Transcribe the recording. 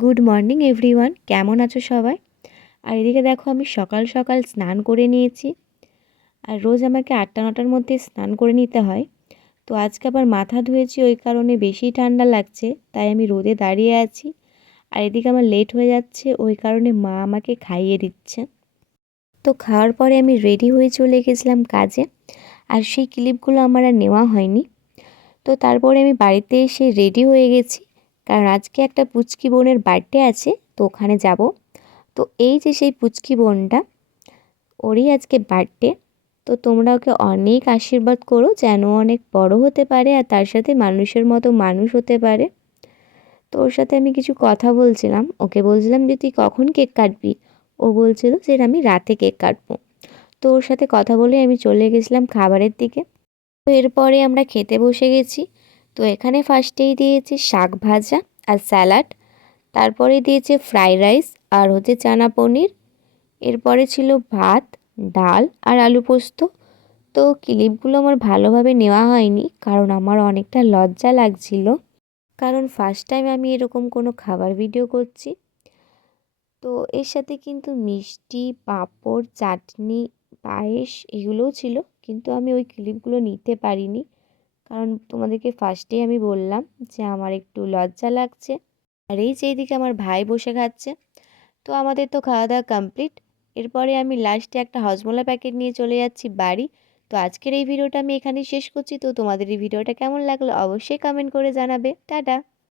Good morning everyone, কেমন আছো সবাই? আর এদিকে দেখো আমি সকাল সকাল স্নান করে নিয়েছি। আর রোজ আমাকে 8টা-9টার মধ্যে স্নান করে নিতে হয়। তো আজকে আবার মাথা ধুয়েছি, ওই কারণে বেশি ঠান্ডা লাগছে, তাই আমি রোদে দাঁড়িয়ে আছি। আর এদিকে আমার লেট হয়ে যাচ্ছে, ওই কারণে মা আমাকে খাইয়ে দিচ্ছে। তো খাওয়ার পরে আমি রেডি হয়ে চলে গেছিলাম কাজে। আর সেই ক্লিপগুলো আমার আর নেওয়া হয়নি। তো তারপরে আমি বাড়িতে এসে রেডি হয়ে গেছি, কারণ আজকে একটা পুচকি বোনের বার্থডে আছে, তো ওখানে যাব। তো এই যে সেই পুচকি বোনটা, ওরই আজকে বার্থডে। তো তোমরা ওকে অনেক আশীর্বাদ করো যেন অনেক বড় হতে পারে আর তার সাথে মানুষের মতো মানুষ হতে পারে। তো ওর সাথে আমি কিছু কথা বলছিলাম, ওকে বলছিলাম যে তুই কখন কেক কাটবি। ও বলছিল যে আমি রাতে কেক কাটবো। তো ওর সাথে কথা বলে আমি চলে গেছিলাম খাবারের দিকে। তো এরপরে আমরা খেতে বসে গেছি। তো এখানে ফার্স্টেই দিয়েছে শাক ভাজা আর স্যালাড, তারপরে দিয়েছে ফ্রাইড রাইস আর হচ্ছে চানা পনির। এরপরে ছিল ভাত, ডাল আর আলু পোস্ত। তো ক্লিপগুলো আমার ভালোভাবে নেওয়া হয়নি, কারণ আমার অনেকটা লজ্জা লাগছিল, কারণ ফার্স্ট টাইম আমি এরকম কোনো খাবার ভিডিও করছি। তো এর সাথে কিন্তু মিষ্টি, পাঁপড়, চাটনি, পায়েস এগুলোও ছিল, কিন্তু আমি ওই ক্লিপগুলো নিতে পারিনি, কারণ তোমাদেরকে ফার্স্টেই আমি বললাম যে আমার একটু লজ্জা লাগছে। আর এই যে এইদিকে আমার ভাই বসে খাচ্ছে। তো আমাদের তো খাওয়া দাওয়া কমপ্লিট। এরপরে আমি লাস্টে একটা হজমোলা প্যাকেট নিয়ে চলে যাচ্ছি বাড়ি। তো আজকের এই ভিডিওটা আমি এখানেই শেষ করছি। তো তোমাদের এই ভিডিওটা কেমন লাগলো অবশ্যই কমেন্ট করে জানাবে। টাটা।